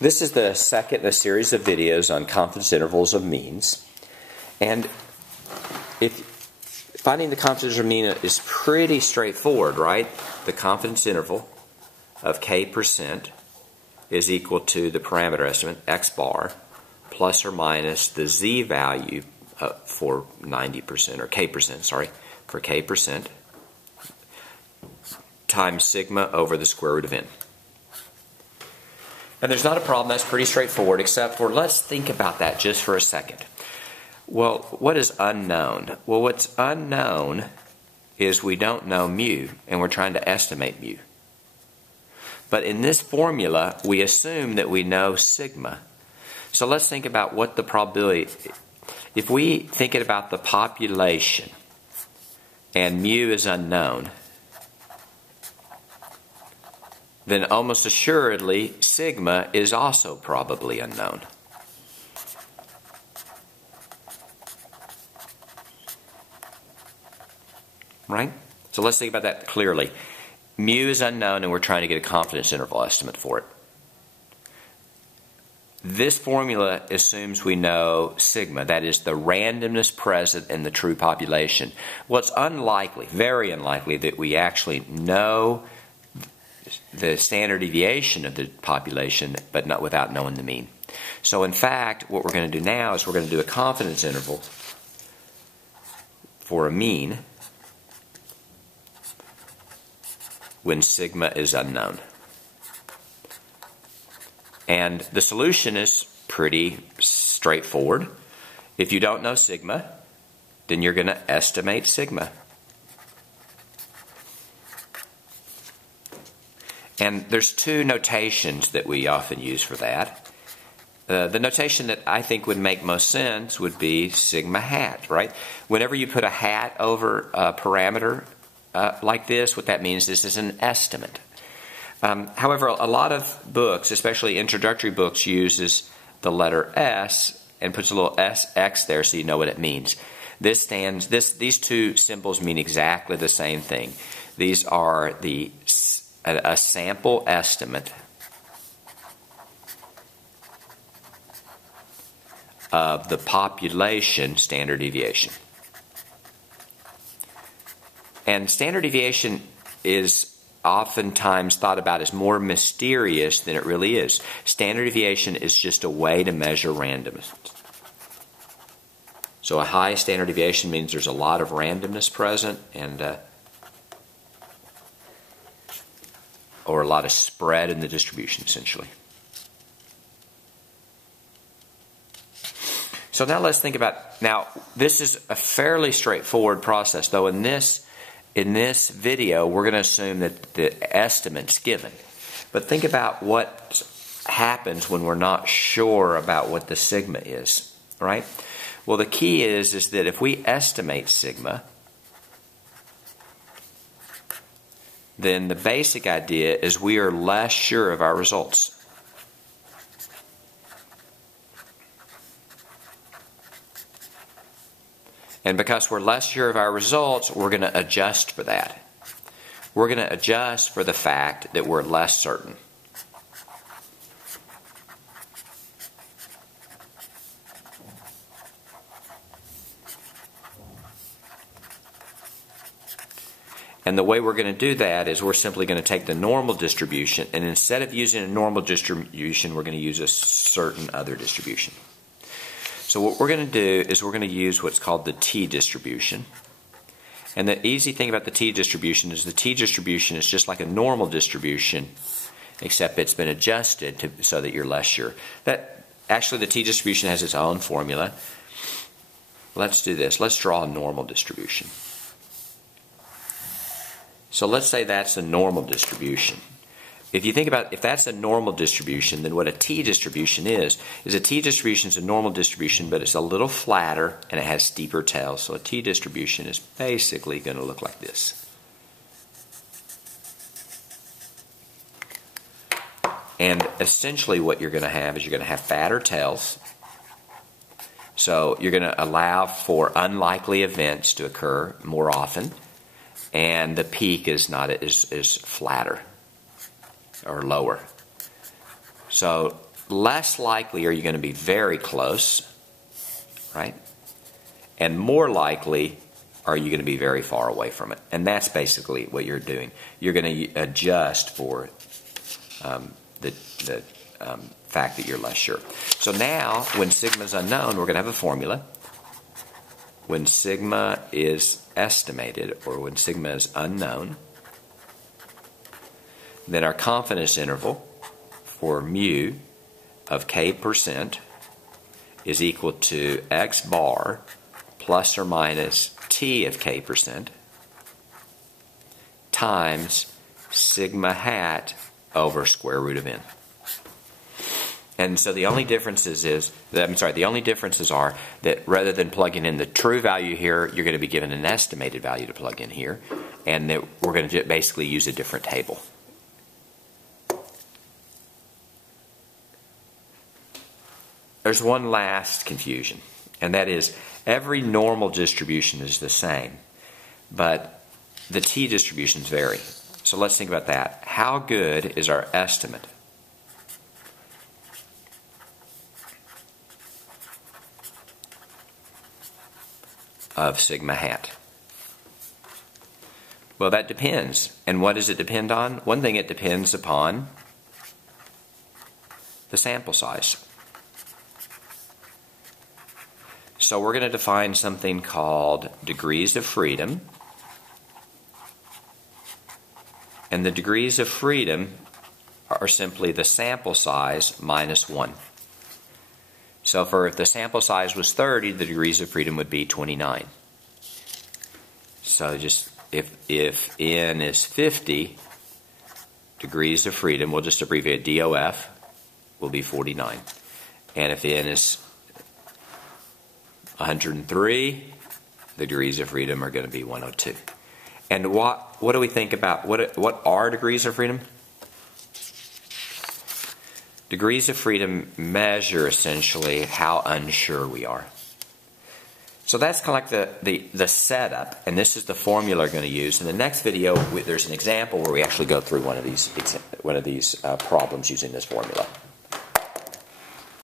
This is the second in a series of videos on confidence intervals of means. And if finding the confidence interval mean is pretty straightforward, right? The confidence interval of k% is equal to the parameter estimate, x bar, plus or minus the z value for 90%, or k%, sorry, for k%, times sigma over the square root of n. And there's not a problem, that's pretty straightforward, except for let's think about that just for a second. Well, what is unknown? Well, what's unknown is we don't know mu, and we're trying to estimate mu. But in this formula, we assume that we know sigma. So let's think about what the probability, if we think about the population, and mu is unknown, then almost assuredly sigma is also probably unknown. Right? So let's think about that clearly. Mu is unknown and we're trying to get a confidence interval estimate for it. This formula assumes we know sigma, that is the randomness present in the true population. Well, it's unlikely, very unlikely, that we actually know the standard deviation of the population, but not without knowing the mean. So in fact, what we're going to do now is we're going to do a confidence interval for a mean when sigma is unknown. And the solution is pretty straightforward. If you don't know sigma, then you're going to estimate sigma. And there's two notations that we often use for that. The notation that I think would make most sense would be sigma hat, right? Whenever you put a hat over a parameter like this, what that means is this is an estimate. However, a lot of books, especially introductory books, uses the letter S and puts a little SX there so you know what it means. These two symbols mean exactly the same thing. These are a sample estimate of the population standard deviation. And standard deviation is oftentimes thought about as more mysterious than it really is. Standard deviation is just a way to measure randomness. So a high standard deviation means there's a lot of randomness present, and or a lot of spread in the distribution, essentially. So now let's think about, now this is a fairly straightforward process, though in this video we're going to assume that the estimate's given. But think about what happens when we're not sure about what the sigma is, right? Well, the key is that if we estimate sigma, then the basic idea is we are less sure of our results. And because we're less sure of our results, we're going to adjust for that. We're going to adjust for the fact that we're less certain. And the way we're going to do that is we're simply going to take the normal distribution, and instead of using a normal distribution, we're going to use a certain other distribution. So what we're going to do is we're going to use what's called the t distribution. And the easy thing about the t distribution is the t distribution is just like a normal distribution, except it's been adjusted so that you're less sure. Actually, the t distribution has its own formula. Let's do this. Let's draw a normal distribution. So let's say that's a normal distribution. If you think about if that's a normal distribution, then what a t distribution is a t distribution is a normal distribution, but it's a little flatter and it has steeper tails. So a t distribution is basically going to look like this. And essentially what you're going to have is you're going to have fatter tails. So you're going to allow for unlikely events to occur more often. And the peak is flatter or lower. So less likely are you going to be very close, right? And more likely are you going to be very far away from it. And that's basically what you're doing. You're going to adjust for the fact that you're less sure. So now, when sigma is unknown, we're going to have a formula. When sigma is estimated, or when sigma is unknown, then our confidence interval for mu of k% is equal to x bar plus or minus t of k% times sigma hat over square root of n. And so the only differences are that rather than plugging in the true value here, you're going to be given an estimated value to plug in here, and that we're going to basically use a different table. There's one last confusion, and that is every normal distribution is the same, but the t distributions vary. So let's think about that. How good is our estimate of sigma hat? Well, that depends. And what does it depend on? One thing, it depends upon the sample size. So we're going to define something called degrees of freedom. And the degrees of freedom are simply the sample size minus 1. So if the sample size was 30, the degrees of freedom would be 29. So just if n is 50, degrees of freedom, we'll just abbreviate DOF, will be 49. And if n is 103, the degrees of freedom are going to be 102. And what do we think about, what are degrees of freedom? Degrees of freedom measure essentially how unsure we are. So that's kind of like the setup, and this is the formula we're going to use. In the next video, there's an example where we actually go through one of these problems using this formula.